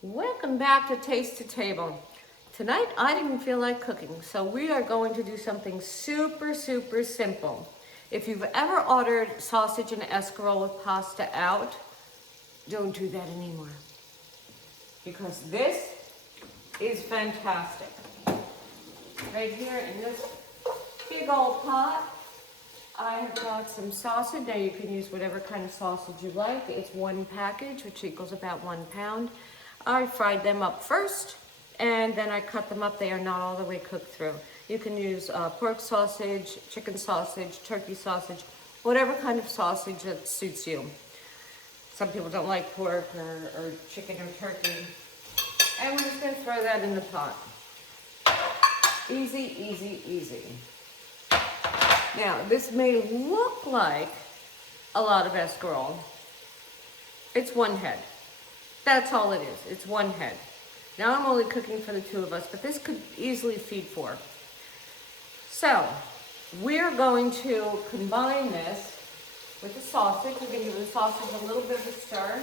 Welcome back to Taste to Table. Tonight I didn't feel like cooking, so we are going to do something super simple. If you've ever ordered sausage and escarole with pasta out, don't do that anymore. Because this is fantastic. Right here in this big old pot, I have got some sausage. Now you can use whatever kind of sausage you like. It's one package, which equals about 1 pound. I fried them up first, and then I cut them up. They are not all the way cooked through. You can use pork sausage, chicken sausage, turkey sausage, whatever kind of sausage that suits you. Some people don't like pork or chicken or turkey. And we're just going to throw that in the pot. Easy, easy, easy. Now, this may look like a lot of escarole. It's one head. That's all it is. It's one head. Now, I'm only cooking for the two of us, but this could easily feed 4. So, we're going to combine this with the sausage. We're going to give the sausage a little bit of a stir,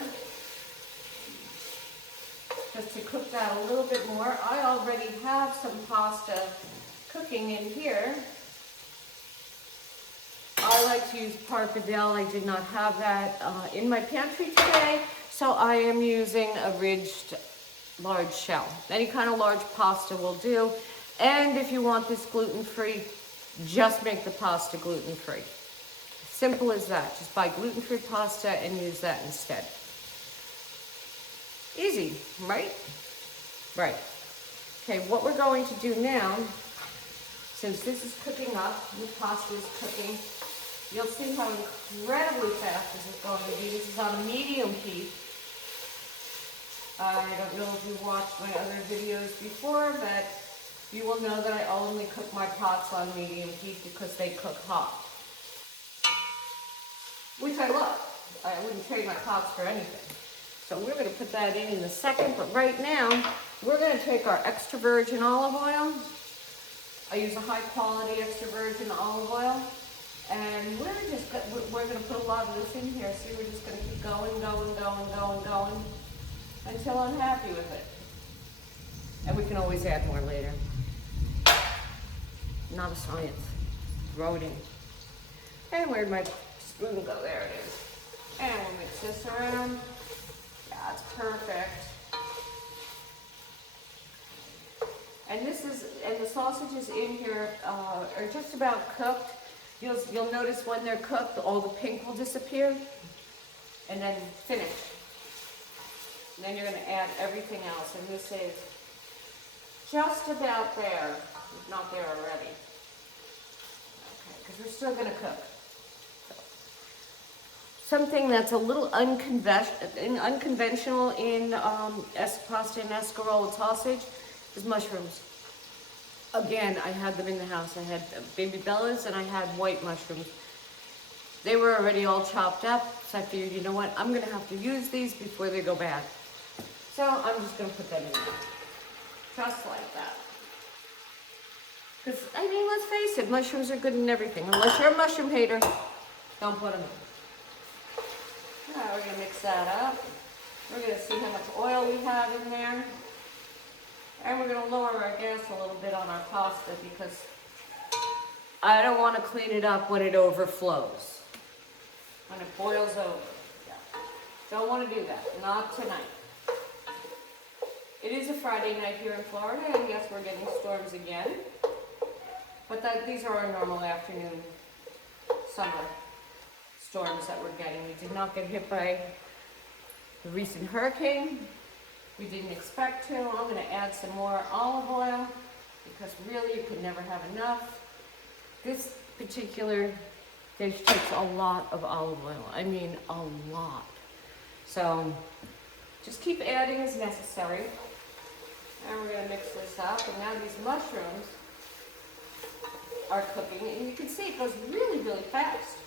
just to cook that a little bit more. I already have some pasta cooking in here. I like to use pappardelle. I did not have that in my pantry today, so I am using a ridged large shell. Any kind of large pasta will do. And if you want this gluten-free, just make the pasta gluten-free. Simple as that. Just buy gluten-free pasta and use that instead. Easy, right? Right. Okay, what we're going to do now, since this is cooking up, the pasta is cooking, you'll see how incredibly fast this is going to be. This is on a medium heat. I don't know if you watched my other videos before, but you will know that I only cook my pots on medium heat because they cook hot. Which I love. I wouldn't trade my pots for anything. So we're going to put that in a second, but right now, we're going to take our extra virgin olive oil. I use a high quality extra virgin olive oil. And we're going to put a lot of this in here. See, we're just going to keep going until I'm happy with it. And we can always add more later. Not a science. Throw it in. And where'd my spoon go? There it is. And we'll mix this around. That's perfect. And the sausages in here are just about cooked. You'll notice when they're cooked, all the pink will disappear, and then finish. And then you're going to add everything else, and this is just about there, if not there already. Okay, because we're still going to cook. Something that's a little unconventional in pasta and escarole sausage is mushrooms. Again, I had them in the house. I had baby bellas and I had white mushrooms. They were already all chopped up, so I figured, you know what, I'm going to have to use these before they go bad. So I'm just going to put them in there. Just like that. Because, I mean, let's face it, mushrooms are good in everything. Unless you're a mushroom hater, don't put them in. Now we're going to mix that up. We're going to see how much oil we have in there. And we're going to lower our gas a little bit on our pasta because I don't want to clean it up when it overflows. When it boils over. Yeah. Don't want to do that. Not tonight. It is a Friday night here in Florida, and yes, we're getting storms again. But these are our normal afternoon summer storms that we're getting. We did not get hit by the recent hurricane. We didn't expect to. I'm going to add some more olive oil because really you could never have enough. This particular dish takes a lot of olive oil. I mean a lot. So just keep adding as necessary. And we're going to mix this up. And now these mushrooms are cooking. And you can see it goes really fast.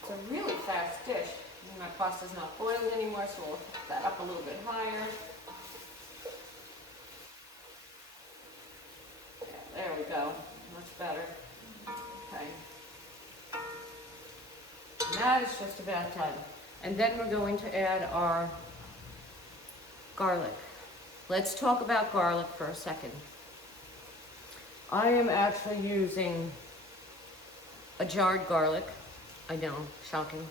It's a really fast dish. My pasta's not boiling anymore, so we'll put that up a little bit higher. Yeah, there we go. Much better. Okay. And that is just about done. And then we're going to add our Garlic. Let's talk about garlic for a second. I am actually using a jarred garlic. I know, shocking.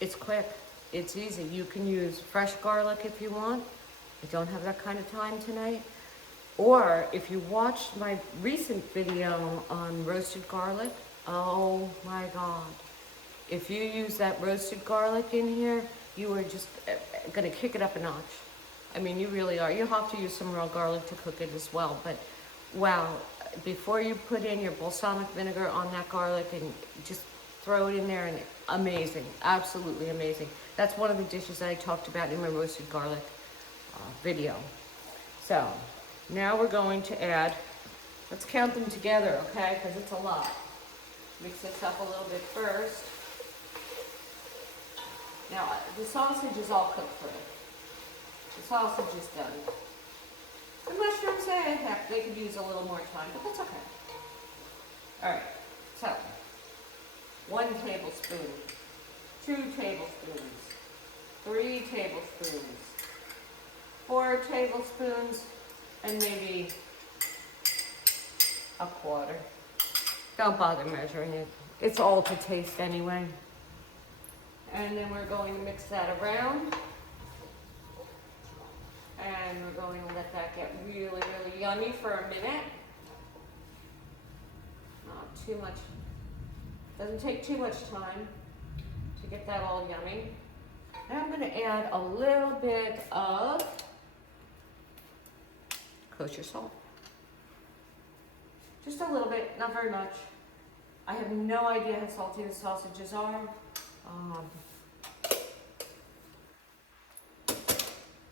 It's quick, it's easy. You can use fresh garlic if you want. I don't have that kind of time tonight. Or if you watched my recent video on roasted garlic, oh my God. If you use that roasted garlic in here, you are just gonna kick it up a notch. I mean, you really are. You have to use some raw garlic to cook it as well, but wow, before you put in your balsamic vinegar on that garlic and just throw it in there, and amazing, absolutely amazing. That's one of the dishes that I talked about in my roasted garlic video. So now we're going to add, let's count them together, okay, because it's a lot. Mix this up a little bit first. Now, the sausage is all cooked through. The sausage is done. The mushrooms, heck, they could use a little more time, but that's okay. All right, so 1 tablespoon, 2 tablespoons, 3 tablespoons, 4 tablespoons, and maybe a quarter. Don't bother measuring it. It's all to taste anyway. And then we're going to mix that around. And we're going to let that get really, really yummy for a minute. Not too much. Doesn't take too much time to get that all yummy. Now I'm going to add a little bit of kosher salt. Just a little bit, not very much. I have no idea how salty the sausages are.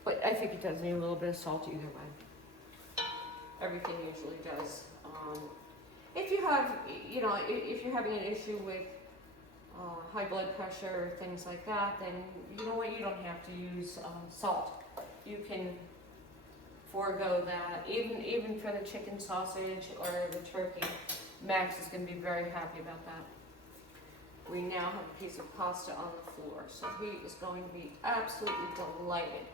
But I think it does need a little bit of salt either way. Everything usually does. If you have, you know, if you're having an issue with high blood pressure or things like that, then you know what, you don't have to use salt. You can forego that. Even for the chicken sausage or the turkey, Max is going to be very happy about that. We now have a piece of pasta on the floor, so he is going to be absolutely delighted.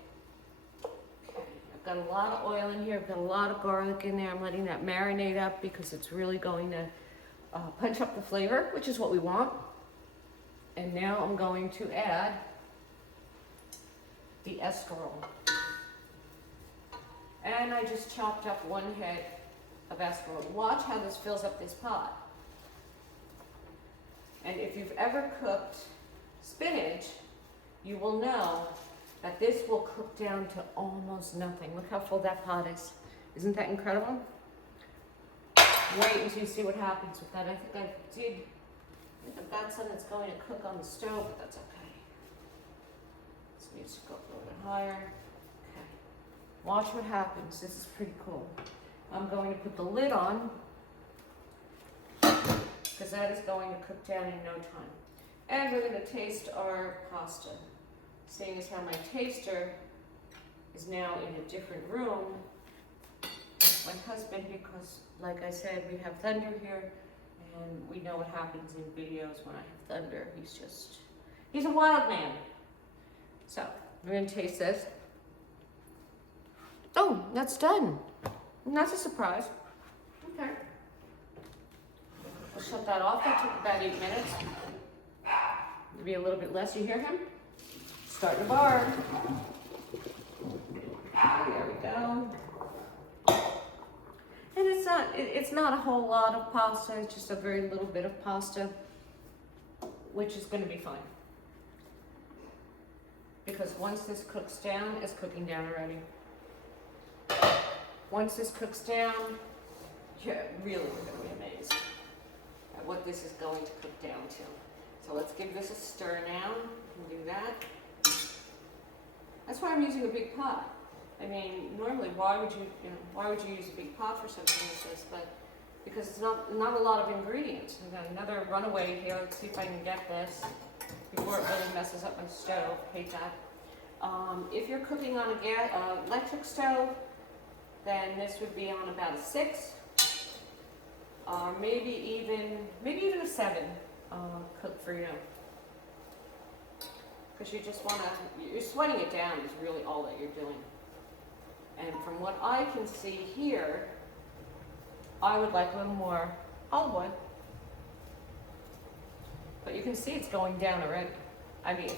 Okay, I've got a lot of oil in here, I've got a lot of garlic in there. I'm letting that marinate up because it's really going to punch up the flavor, which is what we want. And now I'm going to add the escarole. And I just chopped up 1 head of escarole. Watch how this fills up this pot. And if you've ever cooked spinach, you will know that this will cook down to almost nothing. Look how full that pot is. Isn't that incredible? Wait until you see what happens with that. I think I've got some that's going to cook on the stove, but that's okay. This needs to go a little bit higher. Okay. Watch what happens. This is pretty cool. I'm going to put the lid on, because that is going to cook down in no time. And we're going to taste our pasta. Seeing as how my taster is now in a different room, my husband, because like I said, we have thunder here, and we know what happens in videos when I have thunder. He's a wild man. So, we're going to taste this. Oh, that's done. And that's a surprise. Okay. We'll shut that off. That took about 8 minutes. Maybe a little bit less. You hear him? Starting to bark. There we go. And it's not a whole lot of pasta. It's just a very little bit of pasta, which is going to be fine. Because once this cooks down, it's cooking down already. Once this cooks down, you're really going to be amazed at what this is going to cook down to. So let's give this a stir now. We can do that. That's why I'm using a big pot. I mean, normally, why would you use a big pot for something like this? But because it's not a lot of ingredients. I've got another runaway here. Let's see if I can get this before it really messes up my stove. Hate that. If you're cooking on a electric stove, then this would be on about a 6, or maybe even a 7. Cook for you. because you just want to, you're sweating it down is really all that you're doing. And from what I can see here, I would like a little more olive oil. But you can see it's going down already. I mean,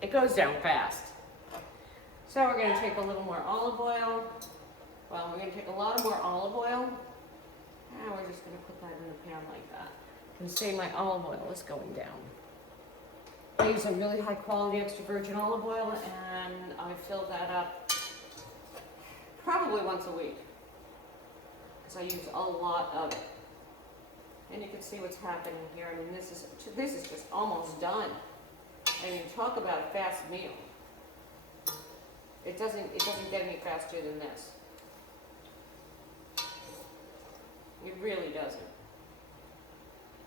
it goes down fast. So we're going to take a little more olive oil. Well, we're going to take a lot more olive oil. And we're just going to put that in the pan like that. You can see my olive oil is going down. I use a really high quality extra virgin olive oil, and I fill that up probably once a week, because I use a lot of it. And you can see what's happening here. I mean, this is just almost done. I mean, talk about a fast meal. It doesn't get any faster than this. It really doesn't.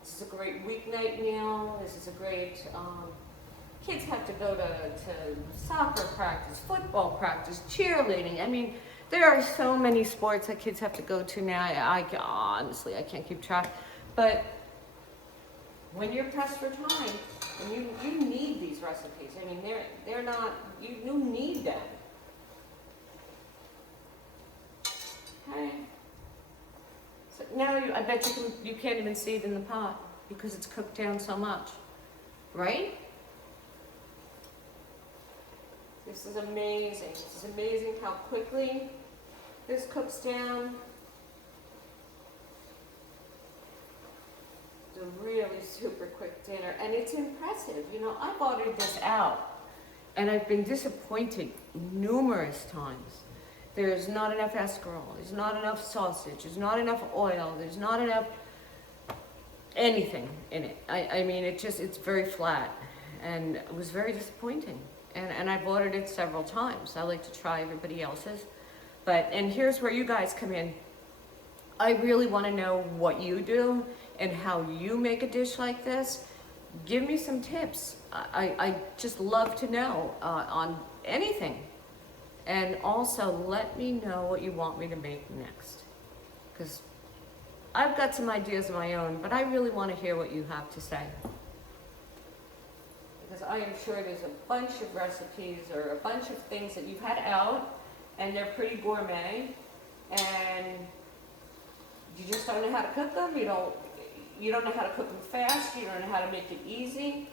This is a great weeknight meal. This is a great, kids have to go to soccer practice, football practice, cheerleading. I mean, there are so many sports that kids have to go to now. Honestly, I can't keep track. But when you're pressed for time, and you need these recipes. I mean, they're not, you need them. Okay. So now I bet you can't even see it in the pot because it's cooked down so much, right? This is amazing. This is amazing how quickly this cooks down. It's a really super quick dinner, and it's impressive. You know, I've ordered this out, and I've been disappointed numerous times. There's not enough escarole, there's not enough sausage, there's not enough oil, there's not enough anything in it. I mean, it's very flat, and it was very disappointing. And I've ordered it several times. I like to try everybody else's. And here's where you guys come in. I really want to know what you do and how you make a dish like this. Give me some tips. I just love to know on anything. And also let me know what you want me to make next. Because I've got some ideas of my own, but I really want to hear what you have to say. Because I am sure there's a bunch of recipes or a bunch of things that you've had out, and they're pretty gourmet, and you just don't know how to cook them. You don't know how to cook them fast. You don't know how to make it easy,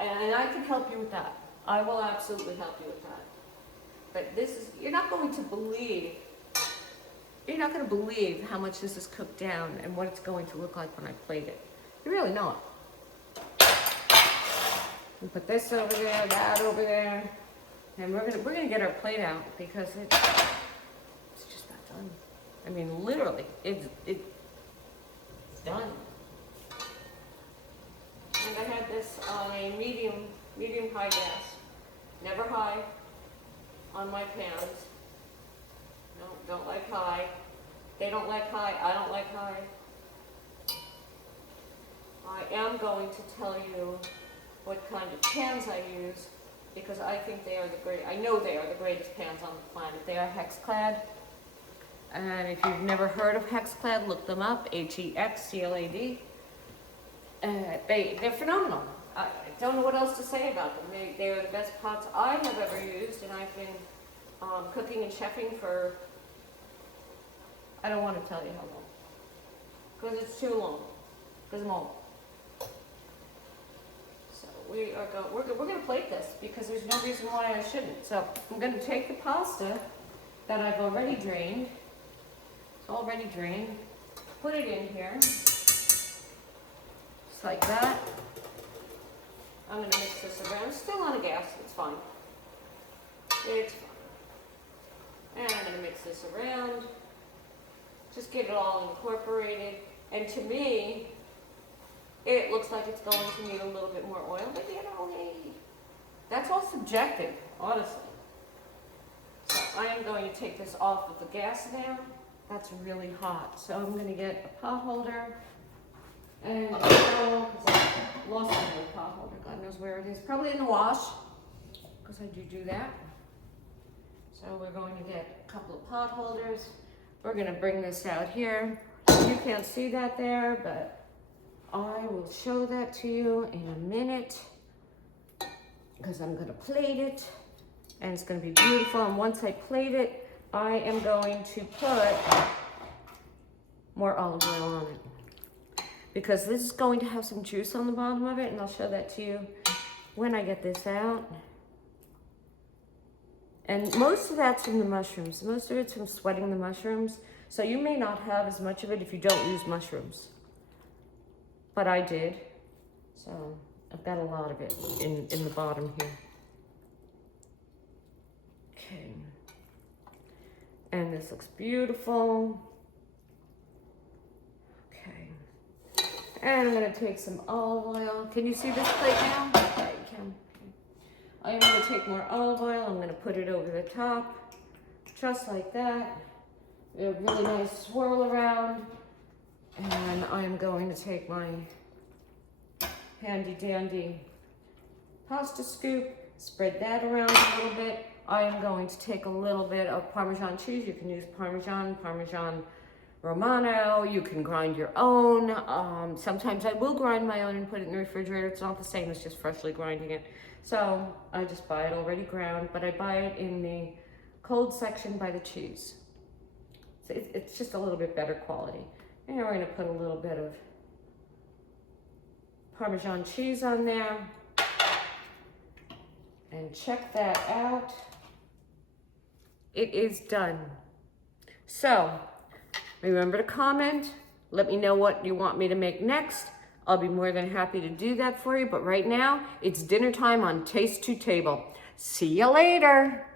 and I can help you with that. I will absolutely help you with that. But you're not going to believe how much this is cooked down and what it's going to look like when I plate it. You're really not. We put this over there, that over there, and we're gonna get our plate out because it's just not done. I mean, literally, it's done. And I had this on a medium high gas, never high on my pans. No, don't like high. They don't like high. I don't like high. I am going to tell you what kind of pans I use, because I think I know they are the greatest pans on the planet. They are HexClad, and if you've never heard of HexClad, look them up, HEXCLAD. They're phenomenal. I don't know what else to say about them. They are the best pots I have ever used, and I've been cooking and chefing for, I don't want to tell you how long, because it's too long, because I'm old. We're going to plate this because there's no reason why I shouldn't. So I'm going to take the pasta that I've already drained. It's already drained. Put it in here, just like that. I'm going to mix this around. It's still on a gas. It's fine. It's fine. And I'm going to mix this around. Just get it all incorporated. And to me, it looks like it's going to need a little bit more oil, but you know, hey, that's all subjective, honestly. So I am going to take this off of the gas now. That's really hot. So I'm going to get a pot holder and a towel, because I lost my pot holder. God knows where it is. Probably in the wash, because I do that. So we're going to get a couple of pot holders. We're going to bring this out here. You can't see that there, but I will show that to you in a minute. because I'm gonna plate it and it's gonna be beautiful. And once I plate it, I am going to put more olive oil on it because this is going to have some juice on the bottom of it, and I'll show that to you when I get this out. And most of that's from the mushrooms. Most of it's from sweating the mushrooms. So you may not have as much of it if you don't use mushrooms. But I did. So I've got a lot of it in the bottom here. Okay. And this looks beautiful. Okay. And I'm gonna take some olive oil. Can you see this plate now? Yeah, you can. I am gonna take more olive oil. I'm gonna put it over the top, just like that. A really nice swirl around. And I'm going to take my handy dandy pasta scoop, spread that around a little bit. I am going to take a little bit of Parmesan cheese. You can use Parmesan Romano. You can grind your own. Sometimes I will grind my own and put it in the refrigerator. It's not the same as just freshly grinding it. So I just buy it already ground, but I buy it in the cold section by the cheese. So it's just a little bit better quality. And we're gonna put a little bit of Parmesan cheese on there. And check that out. It is done. So, remember to comment. Let me know what you want me to make next. I'll be more than happy to do that for you. But right now, it's dinner time on Taste to Table. See you later.